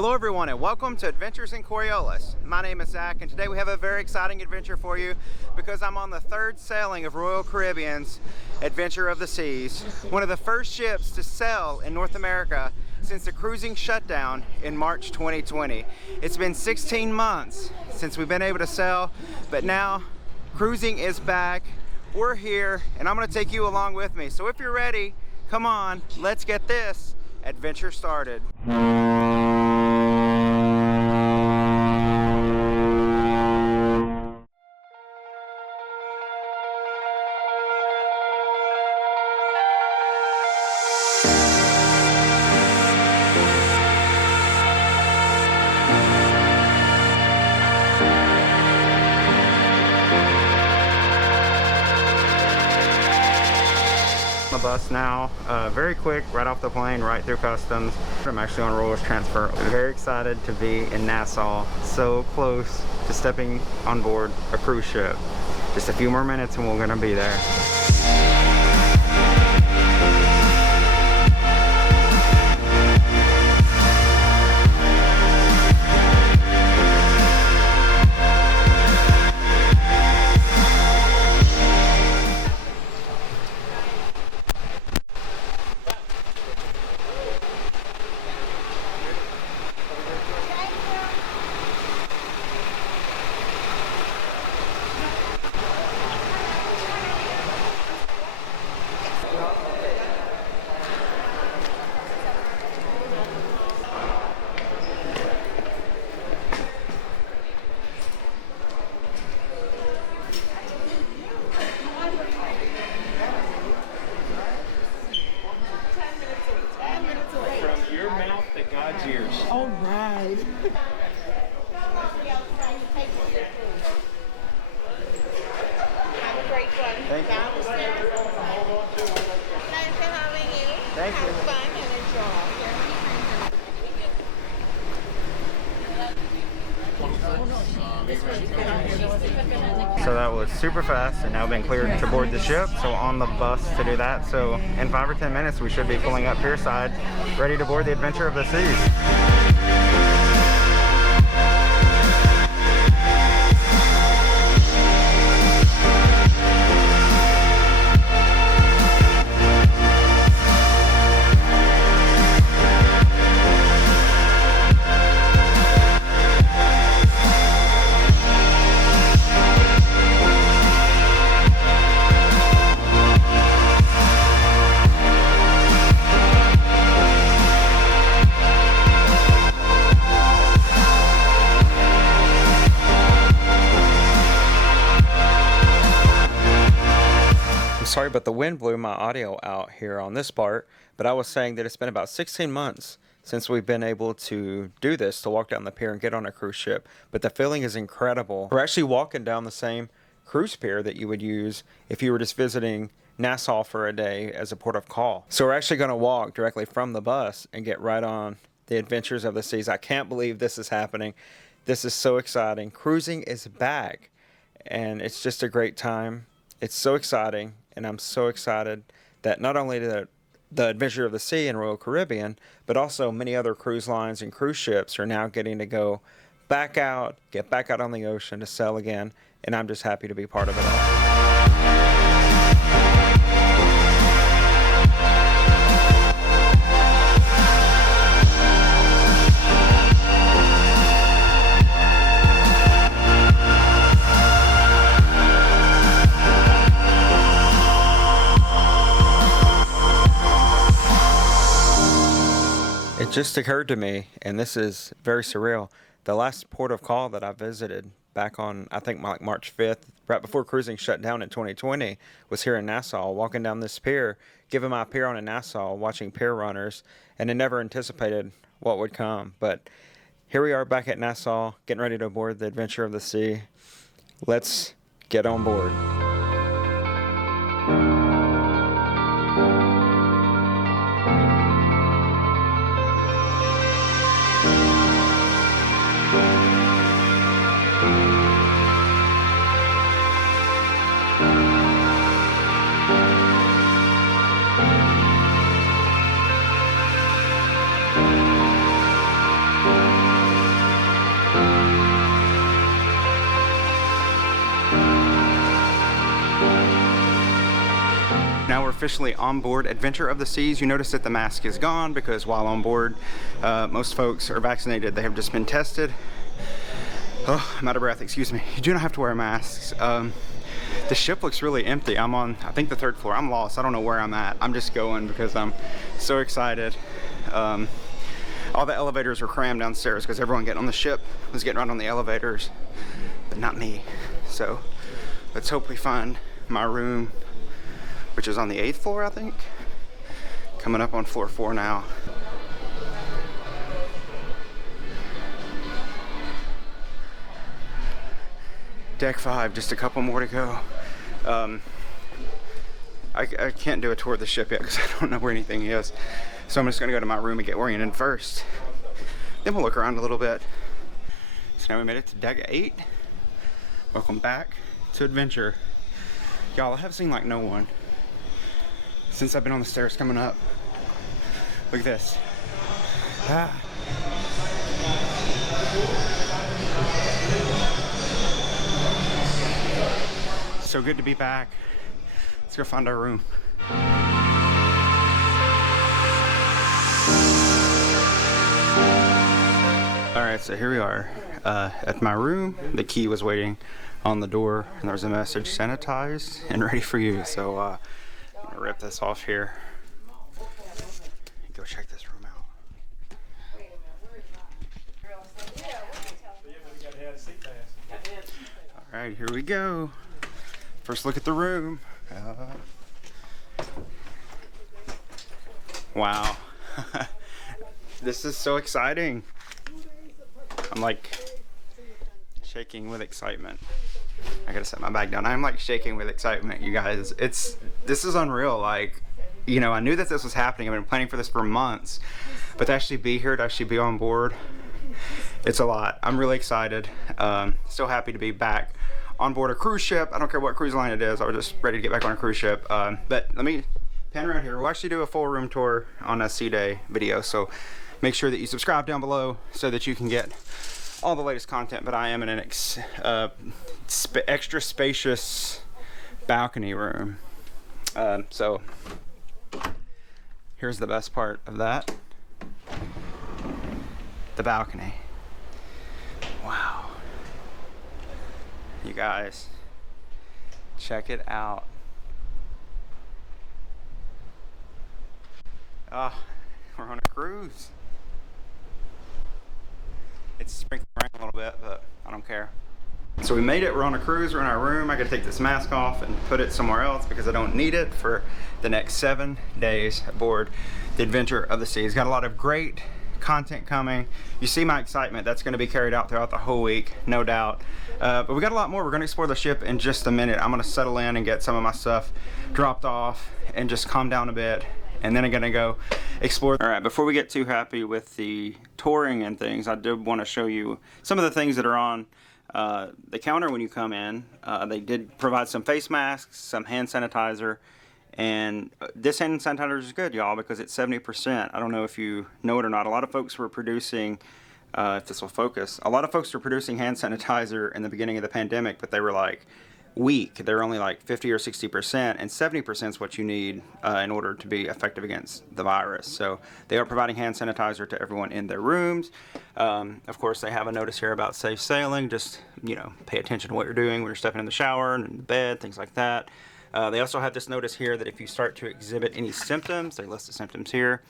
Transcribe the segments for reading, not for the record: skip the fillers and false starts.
Hello everyone and welcome to Adventures in Coriolis. My name is Zach and today we have a very exciting adventure for you because I'm on the third sailing of Royal Caribbean's Adventure of the Seas, one of the first ships to sail in North America since the cruising shutdown in March 2020. It's been 16 months since we've been able to sail, but now cruising is back. We're here and I'm going to take you along with me. So if you're ready, come on, let's get this adventure started. The bus now, very quick, right off the plane, right through customs. I'm actually on Royals transfer. Very excited to be in Nassau, so close to stepping on board a cruise ship. Just a few more minutes and we're gonna be there. Cheers. All right. Have a great one. Thank you. Thanks for having you. Thank you. Have fun and enjoy. So that was super fast and now been cleared to board the ship. So on the bus to do that. So in 5 or 10 minutes we should be pulling up pierside, ready to board the Adventure of the Seas. Sorry, but the wind blew my audio out here on this part, but I was saying that it's been about 16 months since we've been able to do this, to walk down the pier and get on a cruise ship, but the feeling is incredible. We're actually walking down the same cruise pier that you would use if you were just visiting Nassau for a day as a port of call. So we're actually going to walk directly from the bus and get right on the Adventures of the Seas. I can't believe this is happening. This is so exciting. Cruising is back, and it's just a great time. It's so exciting. And I'm so excited that not only the Adventure of the Sea and Royal Caribbean, but also many other cruise lines and cruise ships are now getting to go back out, get back out on the ocean to sail again. And I'm just happy to be part of it all. It just occurred to me, and this is very surreal, the last port of call that I visited back on, I think, like March 5th, right before cruising shut down in 2020, was here in Nassau, walking down this pier, giving my pier on in Nassau, watching pier runners, and I never anticipated what would come. But here we are back at Nassau, getting ready to board the Adventure of the Sea. Let's get on board. officially on board Adventure of the Seas. You notice that the mask is gone because while on board, most folks are vaccinated. They have just been tested. Oh, I'm out of breath, excuse me. You do not have to wear masks. The ship looks really empty. I'm on, I think, the 3rd floor. I'm lost. I don't know where I'm at. I'm just going because I'm so excited. All the elevators were crammed downstairs because everyone getting on the ship was getting right on the elevators, but not me. So let's hope we find my room, which is on the 8th floor, I think. Coming up on floor 4 now. Deck 5, just a couple more to go. I can't do a tour of the ship yet because I don't know where anything is. So I'm just gonna go to my room and get oriented first. Then we'll look around a little bit. So now we made it to deck 8. Welcome back to Adventure. Y'all, I have seen like no one since I've been on the stairs coming up. Look at this. Ah. So good to be back. Let's go find our room. All right, so here we are at my room. The key was waiting on the door, and there was a message: sanitized and ready for you. So I'm gonna rip this off here. Go check this room out. All right, here we go. First look at the room. Wow. This is so exciting. I'm like shaking with excitement. I gotta set my bag down. I'm like shaking with excitement, you guys. This is unreal. Like, you know, I knew that this was happening. I've been planning for this for months, but to actually be here, to actually be on board, it's a lot. I'm really excited. So happy to be back on board a cruise ship. I don't care what cruise line it is. I was just ready to get back on a cruise ship. But let me pan around here. We'll actually do a full room tour on a C-Day video. So make sure that you subscribe down below so that you can get all the latest content. But I am in an extra spacious balcony room. So here's the best part of that. The balcony. Wow. You guys, check it out. Oh, we're on a cruise. It's sprinkling rain a little bit, but I don't care. So we made it, we're on a cruise, we're in our room. I gotta take this mask off and put it somewhere else because I don't need it for the next 7 days aboard the Adventure of the Seas. Got a lot of great content coming. You see my excitement. That's going to be carried out throughout the whole week, no doubt. But we got a lot more. We're going to explore the ship in just a minute. I'm going to settle in and get some of my stuff dropped off and just calm down a bit, and then I'm going to go explore. All right, before we get too happy with the touring and things, I did want to show you some of the things that are on the counter when you come in. They did provide some face masks, some hand sanitizer, and this hand sanitizer is good, y'all, because it's 70%. I don't know if you know it or not. A lot of folks were producing, if this will focus, a lot of folks were producing hand sanitizer in the beginning of the pandemic, but they were like weak. They're only like 50 or 60%, and 70% is what you need in order to be effective against the virus. So they are providing hand sanitizer to everyone in their rooms. Of course, they have a notice here about safe sailing. Just, you know, pay attention to what you're doing when you're stepping in the shower and in the bed, things like that. They also have this notice here that if you start to exhibit any symptoms, they list the symptoms here,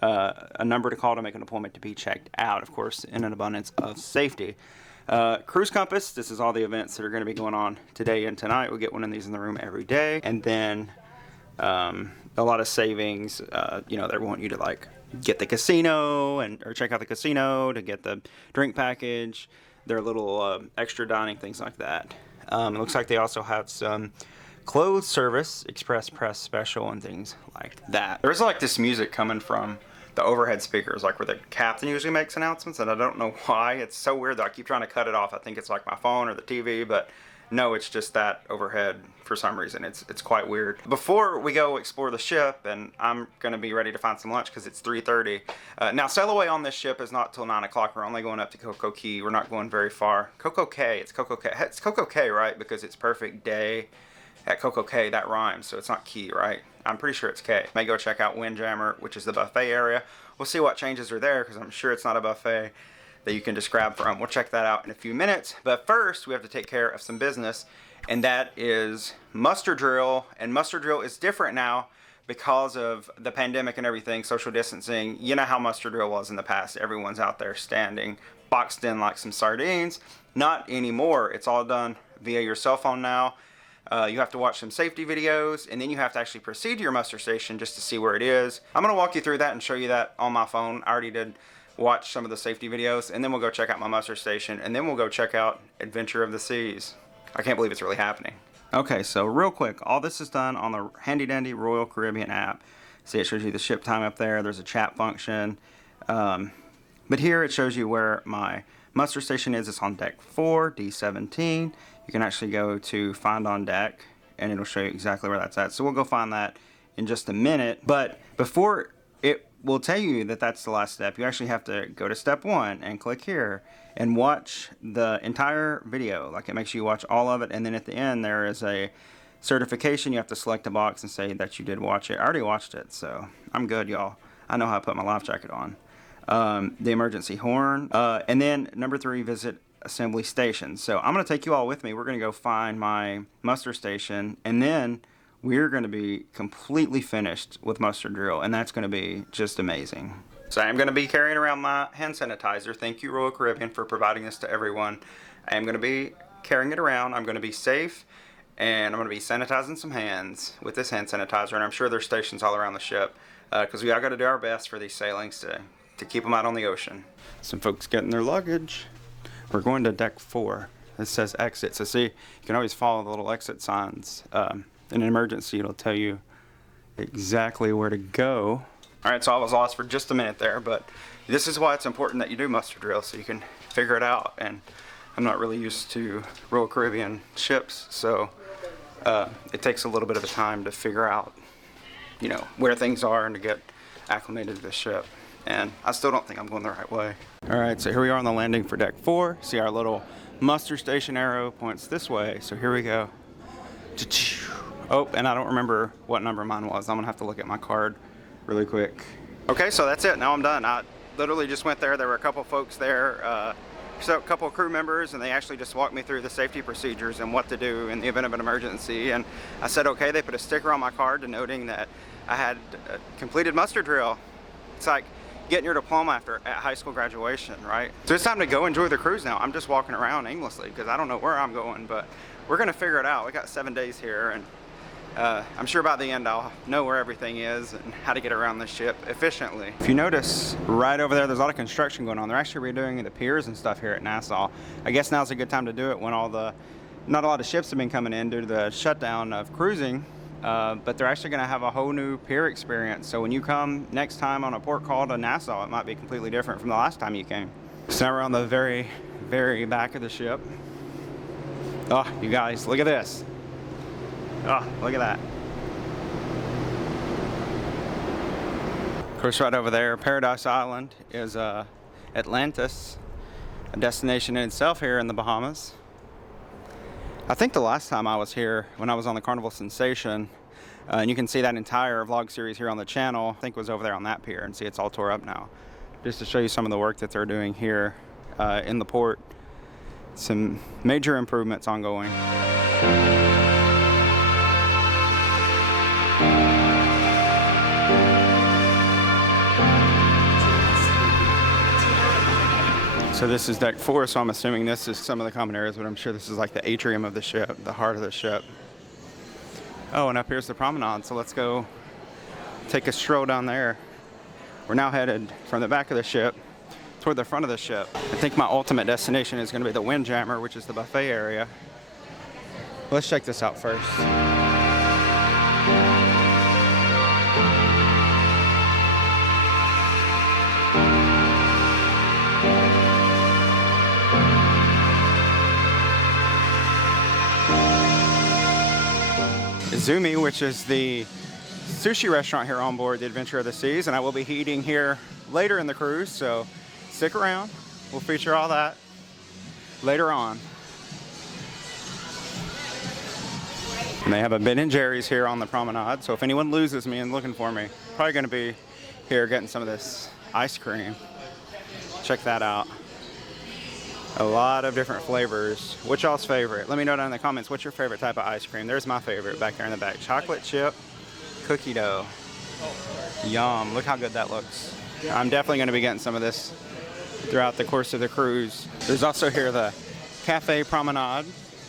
a number to call to make an appointment to be checked out, of course, in an abundance of safety. Cruise Compass, this is all the events that are going to be going on today and tonight. We get one of these in the room every day. And then a lot of savings, you know, they want you to like get the casino or check out the casino to get the drink package, their little extra dining, things like that. It looks like they also have some clothes service, express press special, and things like that. There's like this music coming from the overhead speakers, like where the captain usually makes announcements, and I don't know why. It's so weird that I keep trying to cut it off. I think it's like my phone or the TV, but no, it's just that overhead for some reason. It's quite weird. Before we go explore the ship, and I'm gonna be ready to find some lunch because it's 3:30. Now, sail away on this ship is not till 9 o'clock. We're only going up to CoCoCay. We're not going very far. CoCoCay, it's CoCoCay. It's CoCoCay, right? Because it's perfect day. at CoCoCay, that rhymes, so it's not key, right? I'm pretty sure it's K. May go check out Windjammer, which is the buffet area. We'll see what changes are there, because I'm sure it's not a buffet that you can just grab from. We'll check that out in a few minutes. But first, we have to take care of some business, and that is muster drill. And muster drill is different now because of the pandemic and everything, social distancing. You know how muster drill was in the past. Everyone's out there standing, boxed in like some sardines. Not anymore. It's all done via your cell phone now. You have to watch some safety videos, and then you have to actually proceed to your muster station just to see where it is. I'm going to walk you through that and show you that on my phone. I already did watch some of the safety videos, and then we'll go check out my muster station, and then we'll go check out Adventure of the Seas. I can't believe it's really happening. Okay, so real quick, all this is done on the handy dandy Royal Caribbean app. See, it shows you the ship time up there. There's a chat function. But here it shows you where my muster station is. It's on deck 4, D17. You can actually go to find on deck, and it'll show you exactly where that's at. So we'll go find that in just a minute. But before it will tell you that that's the last step, you actually have to go to step 1 and click here and watch the entire video. Like, it makes you watch all of it, and then at the end there is a certification. You have to select a box and say that you did watch it. I already watched it, so I'm good, y'all. I know how to put my life jacket on. The emergency horn, and then number 3, visit assembly station. So I'm going to take you all with me. We're going to go find my muster station, and then we're going to be completely finished with muster drill, and that's going to be just amazing. So I'm going to be carrying around my hand sanitizer. Thank you, Royal Caribbean, for providing this to everyone. I am going to be carrying it around. I'm going to be safe, and I'm going to be sanitizing some hands with this hand sanitizer, and I'm sure there's stations all around the ship, because we all got to do our best for these sailings to keep them out on the ocean. Some folks getting their luggage. We're going to deck 4. It says exit. So see, you can always follow the little exit signs. In an emergency, it'll tell you exactly where to go. All right, so I was lost for just a minute there, but this is why it's important that you do muster drill, so you can figure it out. And I'm not really used to Royal Caribbean ships, so it takes a little bit of a time to figure out, you know, where things are and to get acclimated to the ship. And I still don't think I'm going the right way. All right, so here we are on the landing for deck 4. See, our little muster station arrow points this way, so here we go. Oh, and I don't remember what number mine was. I'm gonna have to look at my card really quick. Okay, so that's it. Now I'm done. I literally just went there. There were a couple folks there, so a couple of crew members, and they actually just walked me through the safety procedures and what to do in the event of an emergency. And I said, okay. They put a sticker on my card denoting that I had completed muster drill. It's like getting your diploma at high school graduation, right? So it's time to go enjoy the cruise now. I'm just walking around aimlessly because I don't know where I'm going, but we're gonna figure it out. We got 7 days here, and I'm sure by the end I'll know where everything is and how to get around the ship efficiently. If you notice right over there's a lot of construction going on. They're actually redoing the piers and stuff here at Nassau. I guess now's a good time to do it when not a lot of ships have been coming in due to the shutdown of cruising. But they're actually going to have a whole new pier experience. So when you come next time on a port call to Nassau, it might be completely different from the last time you came. So now we're on the very, very back of the ship. Oh, you guys, look at this. Oh, look at that. Of course, right over there, Paradise Island is Atlantis, a destination in itself here in the Bahamas. I think the last time I was here, when I was on the Carnival Sensation, and you can see that entire vlog series here on the channel, I think was over there on that pier, and see it's all tore up now. Just to show you some of the work that they're doing here in the port. Some major improvements ongoing. So this is deck 4, so I'm assuming this is some of the common areas, but I'm sure this is like the atrium of the ship, the heart of the ship. Oh, and up here's the promenade, so let's go take a stroll down there. We're now headed from the back of the ship toward the front of the ship. I think my ultimate destination is going to be the Windjammer, which is the buffet area. Let's check this out first. Zumi, which is the sushi restaurant here on board the Adventure of the Seas, and I will be eating here later in the cruise, so stick around. We'll feature all that later on. And they have a Ben and Jerry's here on the promenade, so if anyone loses me and looking for me, probably gonna be here getting some of this ice cream. Check that out. A lot of different flavors. Which y'all's favorite? Let me know down in the comments, what's your favorite type of ice cream? There's my favorite back there in the back. Chocolate chip cookie dough. Yum, look how good that looks. I'm definitely gonna be getting some of this throughout the course of the cruise. There's also here the Cafe Promenade,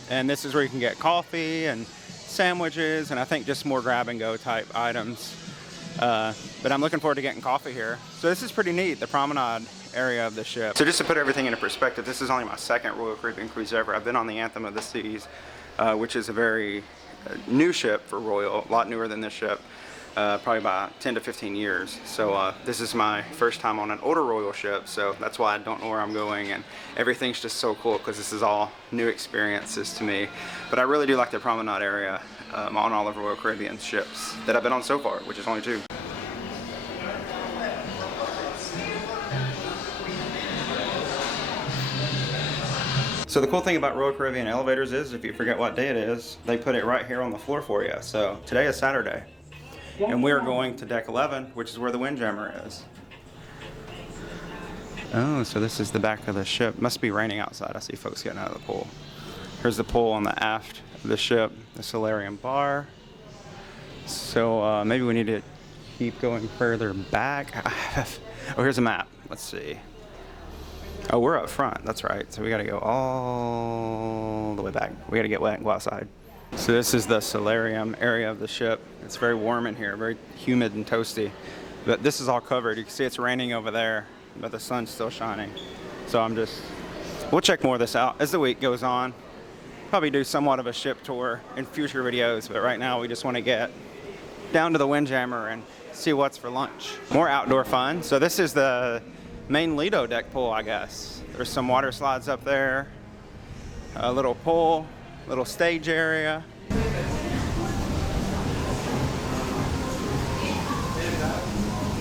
and this is where you can get coffee and sandwiches, and I think just more grab and go type items. But I'm looking forward to getting coffee here. So this is pretty neat, the promenade area of the ship. So just to put everything into perspective, this is only my second Royal Caribbean cruise ever. I've been on the Anthem of the Seas, which is a very new ship for Royal, a lot newer than this ship. Probably about 10 to 15 years. So this is my first time on an older Royal ship, so that's why I don't know where I'm going, and everything's just so cool because this is all new experiences to me. But I really do like the promenade area on all of Royal Caribbean ships that I've been on so far, which is only 2. So the cool thing about Royal Caribbean elevators is if you forget what day it is, they put it right here on the floor for you. So today is Saturday, and we are going to deck 11, which is where the Windjammer is. Oh, so this is the back of the ship. Must be raining outside. I see folks getting out of the pool. Here's the pool on the aft of the ship, the solarium bar. So maybe we need to keep going further back. Oh, here's a map. Let's see. Oh, we're up front. That's right. So we got to go all the way back. We got to get wet and go outside. So this is the solarium area of the ship. It's very warm in here, very humid and toasty. But this is all covered. You can see it's raining over there, but the sun's still shining. So we'll check more of this out as the week goes on. Probably do somewhat of a ship tour in future videos, but right now we just want to get down to the Windjammer and see what's for lunch. More outdoor fun. So this is the main Lido deck pool, I guess. There's some water slides up there, a little pool, little stage area.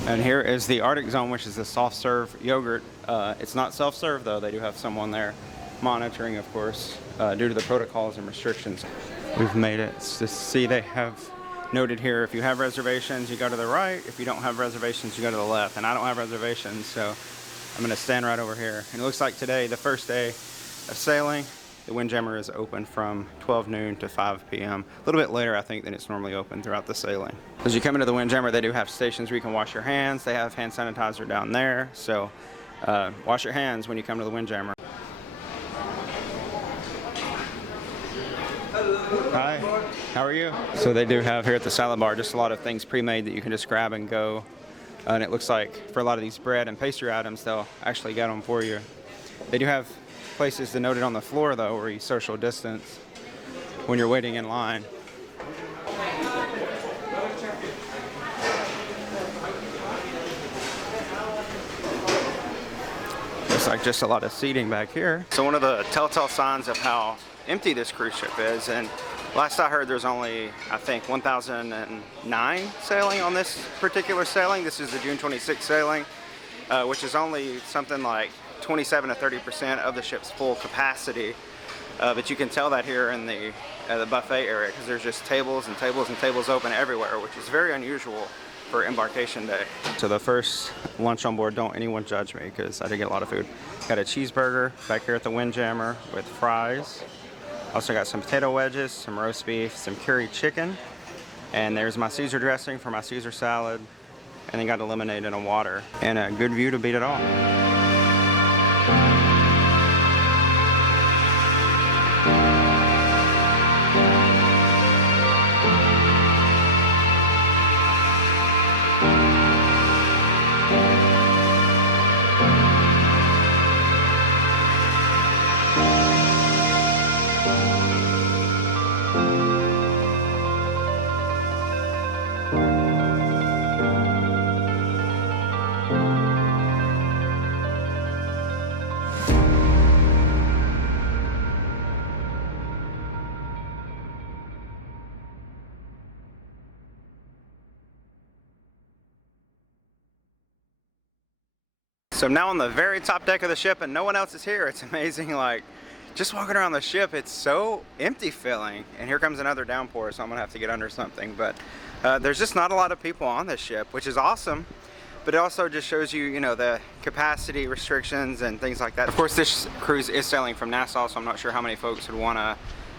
And here is the Arctic Zone, which is the soft serve yogurt. It's not self-serve though. They do have someone there monitoring, of course, due to the protocols and restrictions. We've made it. See, they have noted here, if you have reservations, you go to the right. If you don't have reservations, you go to the left. And I don't have reservations, so I'm gonna stand right over here. And it looks like today, the first day of sailing, the Windjammer is open from 12 noon to 5 p.m. A little bit later, I think, than it's normally open throughout the sailing. As you come into the Windjammer, they do have stations where you can wash your hands. They have hand sanitizer down there, so wash your hands when you come to the Windjammer. Hi, how are you? So they do have here at the salad bar just a lot of things pre-made that you can just grab and go. And it looks like for a lot of these bread and pastry items, they'll actually get them for you. They do have places denoted on the floor though where you social distance when you're waiting in line. Looks like just a lot of seating back here. So one of the telltale signs of how empty this cruise ship is, and last I heard there's only, I think, 1,009 sailing on this particular sailing. This is the June 26th sailing, which is only something like 27 to 30% of the ship's full capacity. But you can tell that here in the buffet area because there's just tables and tables and tables open everywhere, which is very unusual for embarkation day. So the first lunch on board, don't anyone judge me because I did get a lot of food. Got a cheeseburger back here at the Windjammer with fries. Also got some potato wedges, some roast beef, some curry chicken, and there's my Caesar dressing for my Caesar salad, and then got a lemonade and a water, and a good view to beat it all. So I'm now on the very top deck of the ship and no one else is here. It's amazing, like just walking around the ship, it's so empty feeling. And here comes another downpour, so I'm gonna have to get under something. But there's just not a lot of people on this ship, which is awesome. But it also just shows you, you know, the capacity restrictions and things like that. Of course, this cruise is sailing from Nassau, so I'm not sure how many folks would want to,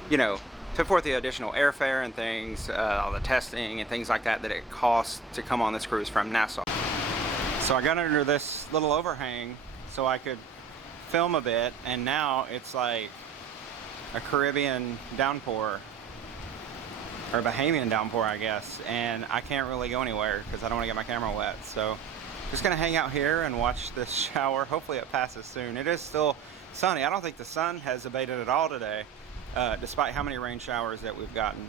you know, put forth the additional airfare and things, all the testing and things like that that it costs to come on this cruise from Nassau. So I got under this little overhang so I could film a bit, and now it's like a Caribbean downpour, or a Bahamian downpour, I guess, and I can't really go anywhere because I don't want to get my camera wet. So just gonna hang out here and watch this shower. Hopefully it passes soon. It is still sunny. I don't think the sun has abated at all today, despite how many rain showers that we've gotten.